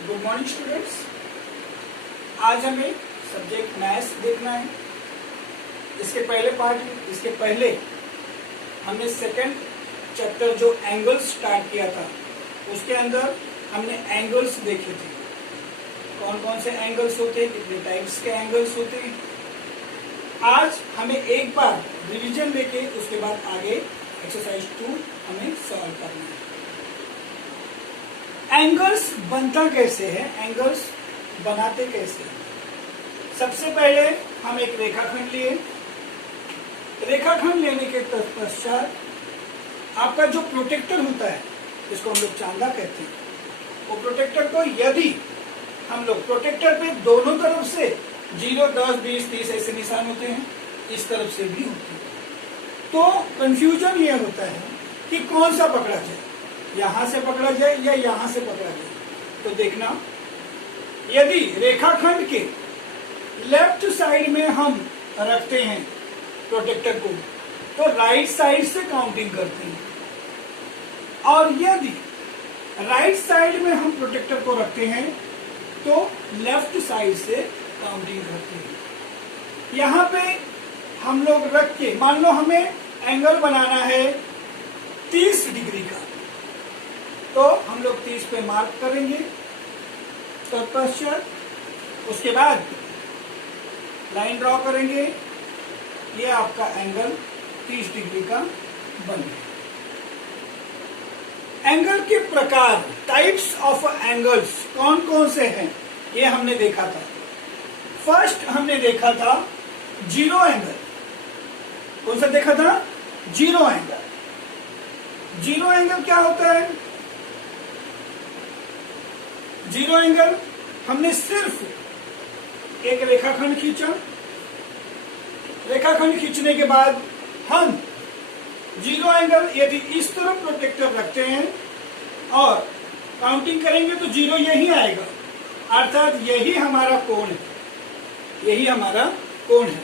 Good morning students. आज हमें subject maths देखना है। इसके पहले हमने सेकंड चैप्टर जो एंगल्स स्टार्ट किया था, उसके अंदर हमने एंगल्स देखे थे। कौन कौन से एंगल्स होते हैं, कितने टाइप्स के एंगल्स होते हैं। आज हमें एक बार रिवीजन लेके उसके बाद आगे एक्सरसाइज 2 हमें सॉल्व करना है। एंगल्स बनता कैसे है, एंगल्स बनाते कैसे हैं। सबसे पहले हम एक रेखाखंड लिए। रेखाखंड लेने के पश्चात आपका जो प्रोटेक्टर होता है, जिसको हम लोग चांदा कहते हैं, वो प्रोटेक्टर को यदि हम लोग प्रोटेक्टर पे दोनों तरफ से 0, 10, 20, 30 ऐसे निशान होते हैं, इस तरफ से भी होते हैं, तो कंफ्यूजन ये होता है कि कौन सा पकड़ा जाए, यहां से पकड़ा जाए या यहां से पकड़ा जाए। तो देखना, यदि रेखाखंड के लेफ्ट साइड में हम रखते हैं प्रोटेक्टर को, तो राइट साइड से काउंटिंग करते हैं, और यदि राइट साइड में हम प्रोटेक्टर को रखते हैं तो लेफ्ट साइड से काउंटिंग करते हैं। यहां पे हम लोग रख के, मान लो हमें एंगल बनाना है 30 डिग्री का, तो हम लोग 30 पे मार्क करेंगे। तत्पश्चात उसके बाद लाइन ड्रॉ करेंगे। ये आपका एंगल 30 डिग्री का बन गया। एंगल के प्रकार, टाइप्स ऑफ एंगल्स कौन कौन से हैं, ये हमने देखा था। फर्स्ट हमने देखा था जीरो एंगल। कौन सा देखा था? Zero angle. जीरो एंगल क्या होता है? जीरो एंगल हमने सिर्फ एक रेखाखंड खींचा। रेखाखंड खींचने के बाद हम जीरो एंगल यदि इस तरफ प्रोटेक्टर रखते हैं और काउंटिंग करेंगे तो जीरो यही आएगा, अर्थात यही हमारा कोण है, यही हमारा कोण है।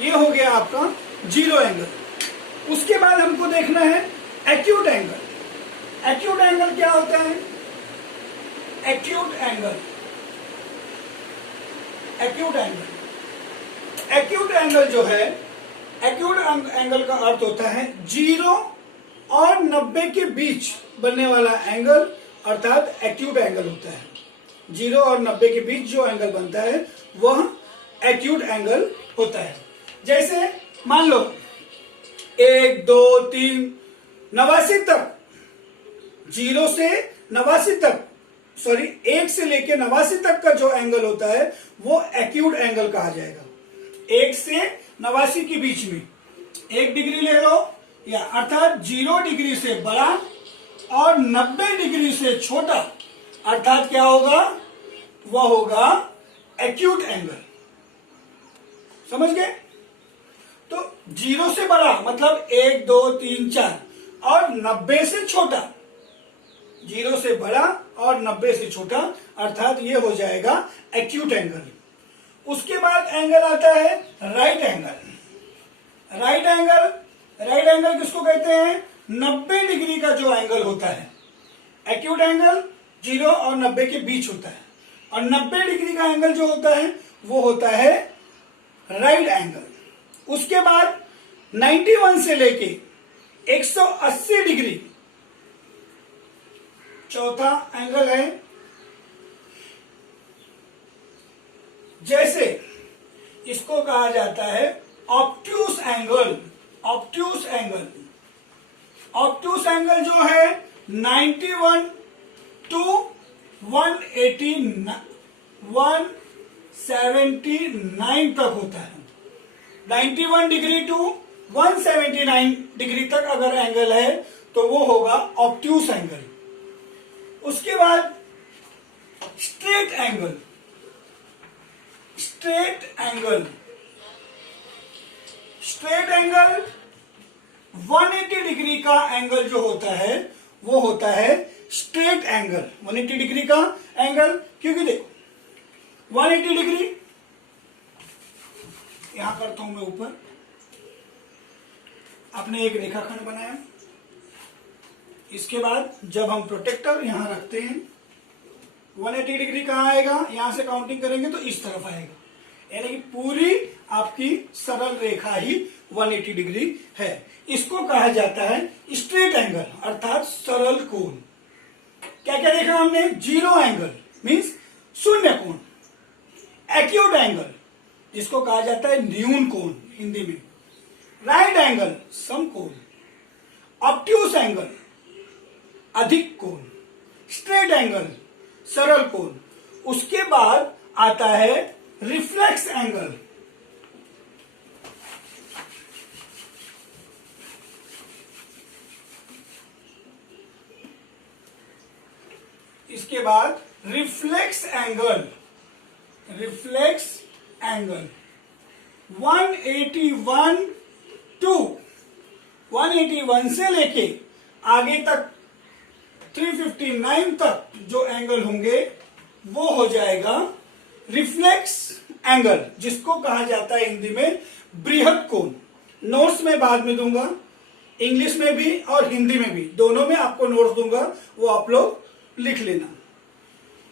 ये हो गया आपका जीरो एंगल। उसके बाद हमको देखना है एक्यूट एंगल। एक्यूट एंगल क्या होता है? Acute angle, acute angle, acute angle जो है, एक्यूट एंगल का अर्थ होता है 0 और 90 के बीच बनने वाला एंगल, अर्थात एक्यूट एंगल होता है। 0 और 90 के बीच जो एंगल बनता है वह एक्यूट एंगल होता है। जैसे मान लो 1, 2, 3, 89 तक, 0 से 89 तक, सॉरी 1 से लेके 89 तक का जो एंगल होता है वो एक्यूट एंगल कहा जाएगा। 1 से 89 के बीच में 1 डिग्री ले लो, या अर्थात 0 डिग्री से बड़ा और 90 डिग्री से छोटा, अर्थात क्या होगा? वह होगा एक्यूट एंगल। समझ गए? तो 0 से बड़ा मतलब 1, 2, 3, 4, और 90 से छोटा, 0 से बड़ा और 90 से छोटा, अर्थात ये हो जाएगा एक्यूट एंगल। उसके बाद एंगल आता है right angle. Right angle, right angle किसको कहते हैं? 90 डिग्री का जो एंगल होता है। एक्यूट एंगल 0 और 90 के बीच होता है, और 90 डिग्री का एंगल जो होता है वो होता है राइट एंगल। उसके बाद 91 से लेके 180 डिग्री चौथा एंगल है। जैसे इसको कहा जाता है obtuse angle. Obtuse angle, obtuse angle जो है 91 टू 179 तक होता है। 91 डिग्री टू 179 डिग्री तक अगर एंगल है तो वो होगा ऑब्ट्यूस एंगल। उसके बाद straight angle. Straight angle, straight angle 180 degree का एंगल जो होता है वो होता है स्ट्रेट एंगल। 180 डिग्री का एंगल, क्योंकि देखो 180 डिग्री, यहां करता हूं मैं ऊपर, आपने एक रेखाखंड बनाया, इसके बाद जब हम प्रोटेक्टर यहां रखते हैं 180 डिग्री कहाँ आएगा, यहां से काउंटिंग करेंगे तो इस तरफ आएगा, यानी कि पूरी आपकी सरल रेखा ही 180 डिग्री है। इसको कहा जाता है स्ट्रेट एंगल अर्थात सरल कोण। क्या क्या देखा हमने, जीरो एंगल मीन्स शून्य कोण, एक्यूट एंगल जिसको कहा जाता है न्यून कोण हिंदी में, राइट एंगल समकोण, ऑब्ट्यूस एंगल अधिक कोण, स्ट्रेट एंगल सरल कोण। उसके बाद आता है रिफ्लेक्स एंगल। इसके बाद reflex angle, reflex angle 181 to 181 से लेके आगे तक 359 तक जो एंगल होंगे वो हो जाएगा रिफ्लेक्स एंगल, जिसको कहा जाता है हिंदी में बृहद कोण। नोट्स में बाद में दूंगा, इंग्लिश में भी और हिंदी में भी, दोनों में आपको नोट्स दूंगा, वो आप लोग लिख लेना।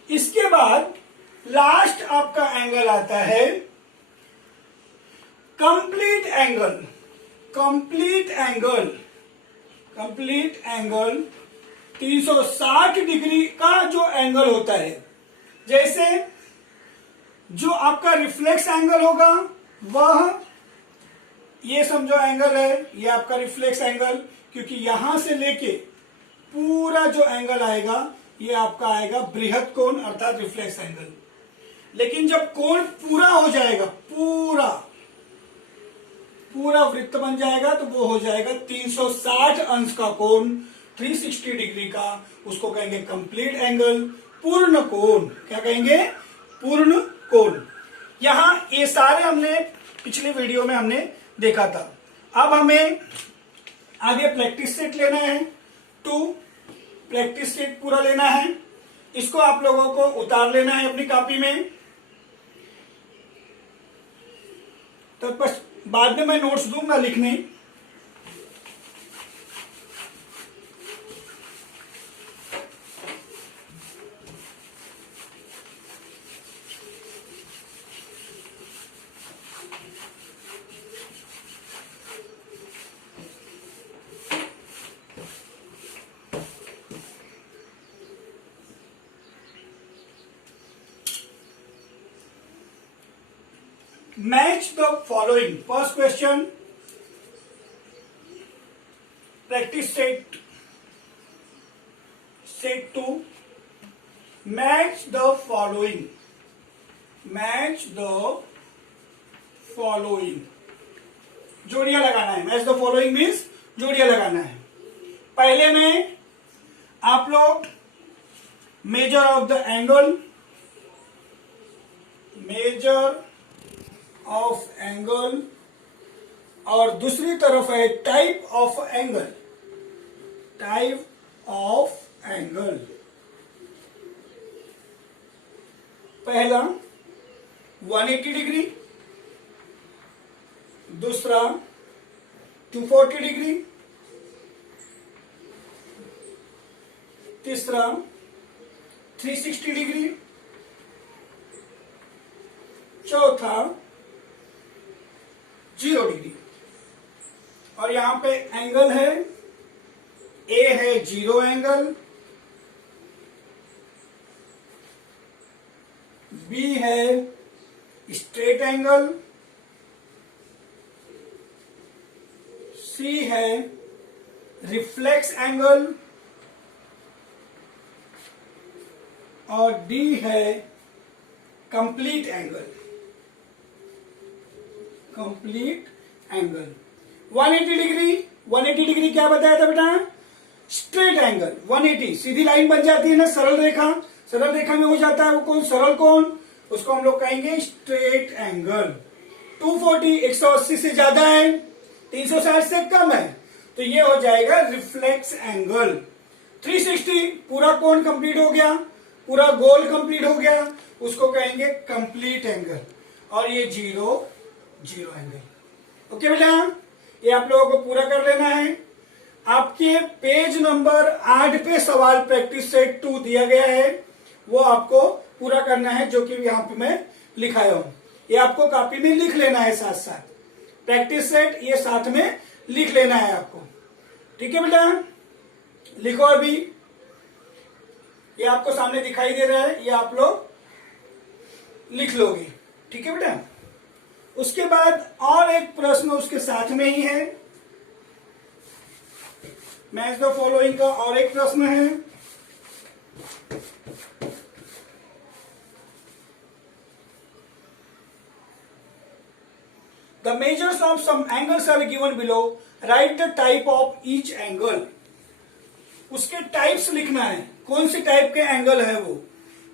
इसके बाद लास्ट आपका एंगल आता है complete angle. Complete angle, complete angle 360 degree का जो एंगल होता है, जैसे जो आपका रिफ्लेक्स एंगल होगा वह ये समझो एंगल है, ये आपका रिफ्लेक्स एंगल, क्योंकि यहां से लेके पूरा जो एंगल आएगा ये आपका आएगा बृहद कोण अर्थात रिफ्लेक्स एंगल। लेकिन जब कोण पूरा हो जाएगा, पूरा पूरा वृत्त बन जाएगा तो वो हो जाएगा 360 अंश का कोण, 360 डिग्री का, उसको कहेंगे कंप्लीट एंगल, पूर्ण कोण। क्या कहेंगे, पूर्ण कोण। यहां ये सारे हमने पिछले वीडियो में हमने देखा था। अब हमें आगे प्रैक्टिस सेट लेना है, 2 प्रैक्टिस सेट पूरा लेना है। इसको आप लोगों को उतार लेना है अपनी कॉपी में, तो बस बाद में मैं नोट्स दूंगा लिखने। Match the following. First question, practice set 2. Match the following. Match the following. जोड़ियां लगाना है। Match the following means जोड़ियां लगाना है। पहले में आप लोग measure of the angle, measure of angle, और दूसरी तरफ है type of angle, type of angle. पहला 180 डिग्री, दूसरा 240 डिग्री, तीसरा 360 डिग्री, चौथा 0 डिग्री। और यहां पे एंगल है, ए है 0 एंगल, बी है स्ट्रेट एंगल, सी है रिफ्लेक्स एंगल, और डी है complete angle. Complete angle 180 degree, 180 degree क्या बताया था बेटा, स्ट्रेट एंगल। 180 सीधी लाइन बन जाती है ना, सरल रेखा, सरल रेखा में हो जाता है वो कौन, सरल कोण, उसको हम लोग कहेंगे स्ट्रेट एंगल। 240 180 से ज्यादा है, 360 से कम है, तो ये हो जाएगा रिफ्लेक्स एंगल। 360 पूरा कोण कंप्लीट हो गया, पूरा गोल कंप्लीट हो गया, उसको कहेंगे कंप्लीट एंगल। और ये 0 एंगल। ओके बेटा, ये आप लोगों को पूरा कर लेना है। आपके पेज नंबर 8 पे सवाल प्रैक्टिस सेट 2 दिया गया है, वो आपको पूरा करना है, जो कि यहाँ पे मैं लिखाया हूं। ये आपको कॉपी में लिख लेना है, साथ साथ प्रैक्टिस सेट ये साथ में लिख लेना है आपको। ठीक है बेटा, लिखो अभी। ये आपको सामने दिखाई दे रहा है, ये आप लोग लिख लोगे। ठीक है बेटा, उसके बाद और एक प्रश्न उसके साथ में ही है, मैच द फॉलोइंग का और एक प्रश्न है। The measures of some angles are given below. Write the type of each angle. उसके टाइप्स लिखना है, कौन सी टाइप के एंगल है वो।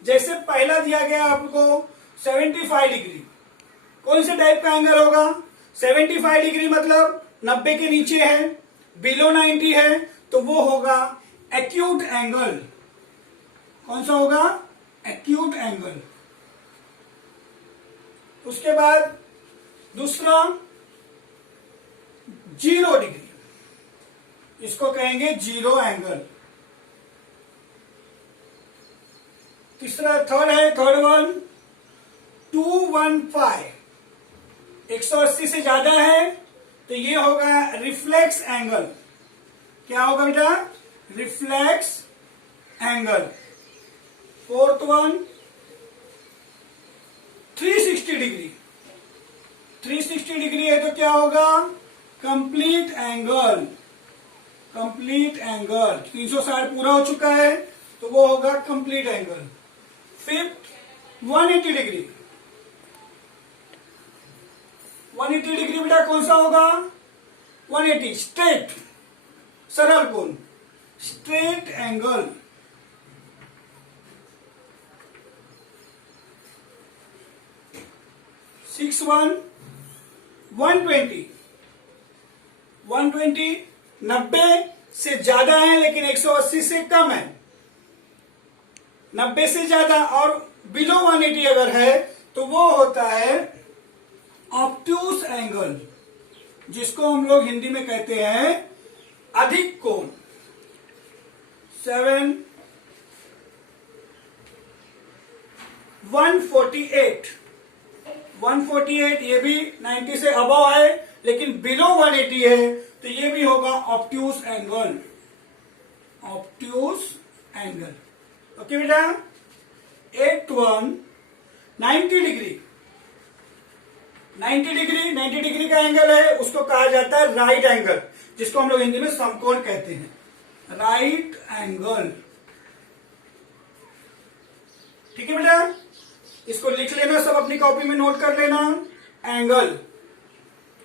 जैसे पहला दिया गया आपको 75 डिग्री, कौन से टाइप का एंगल होगा? 75 डिग्री मतलब 90 के नीचे है, बिलो 90 है, तो वो होगा एक्यूट एंगल। कौन सा होगा? Acute angle. उसके बाद दूसरा 0 डिग्री, इसको कहेंगे जीरो एंगल। तीसरा थर्ड वन 215, 180 से ज्यादा है तो ये होगा रिफ्लेक्स एंगल। क्या होगा बेटा? Reflex angle. Fourth one 360 degree, 360 degree है तो क्या होगा? Complete angle. कंप्लीट एंगल 360 पूरा हो चुका है तो वो होगा complete angle. Fifth 180 degree, 180 degree बेटा कौन सा होगा? 180 स्ट्रेट, सरल कोण, स्ट्रेट एंगल। सिक्स वन 120, 90 से ज्यादा है लेकिन 180 से कम है। 90 से ज्यादा और बिलो 180 अगर है तो वो होता है ऑब्ट्यूस एंगल, जिसको हम लोग हिंदी में कहते हैं अधिक कोण। 7 148, ये भी 90 से अबव है लेकिन बिलो 180 है तो ये भी होगा obtuse angle. Obtuse angle. Okay बेटा। 8 1 90 डिग्री, 90 डिग्री का एंगल है, उसको कहा जाता है राइट एंगल, जिसको हम लोग हिंदी में समकोण कहते हैं। Right angle. ठीक है बेटा, इसको लिख लेना, सब अपनी कॉपी में नोट कर लेना। एंगल।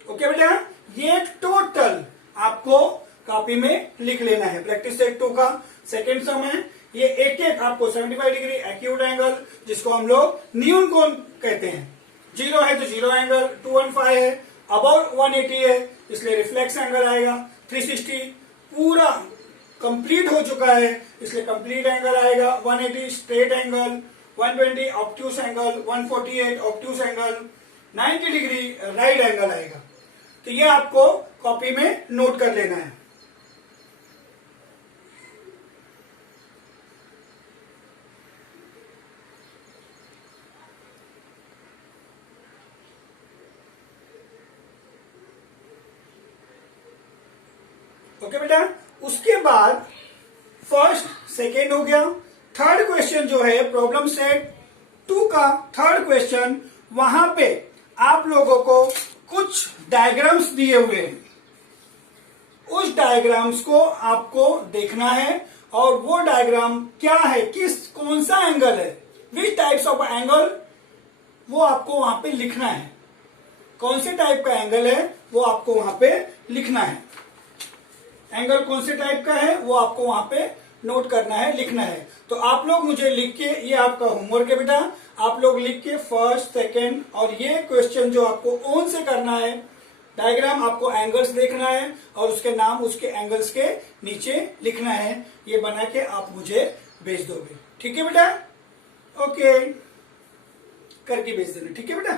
ओके बेटा, ये टोटल आपको कॉपी में लिख लेना है। प्रैक्टिस सेट 2 का सेकेंड सम है। ये एक एक आपको 75 डिग्री एक्यूट एंगल, जिसको हम लोग न्यून कोण कहते हैं। 0 है तो 0 एंगल, 215 है, अबाउट 180 है इसलिए रिफ्लेक्स एंगल आएगा। 360 पूरा कंप्लीट हो चुका है इसलिए कंप्लीट एंगल आएगा। 180 straight angle, 120 obtuse angle, 148 obtuse angle, 90 degree right angle आएगा। तो ये आपको कॉपी में नोट कर लेना है। ओके बेटा, उसके बाद फर्स्ट सेकेंड हो गया। थर्ड क्वेश्चन जो है प्रॉब्लम सेट 2 का थर्ड क्वेश्चन, वहां पे आप लोगों को कुछ डायग्राम्स दिए हुए हैं। उस डायग्राम्स को आपको देखना है और वो डायग्राम क्या है, कौन सा एंगल है, विच टाइप्स ऑफ एंगल, वो आपको वहां पे लिखना है। कौन से टाइप का एंगल है वो आपको वहां पे लिखना है। एंगल कौन से टाइप का है वो आपको वहां पे नोट करना है, लिखना है। तो आप लोग मुझे लिख के, ये आपका होमवर्क है बेटा, आप लोग लिख के फर्स्ट सेकेंड और ये क्वेश्चन जो आपको ओन से करना है, डायग्राम आपको एंगल्स देखना है और उसके नाम उसके एंगल्स के नीचे लिखना है। ये बना के आप मुझे भेज दोगे। ठीक है बेटा? ओके, करके भेज देना। ठीक है बेटा?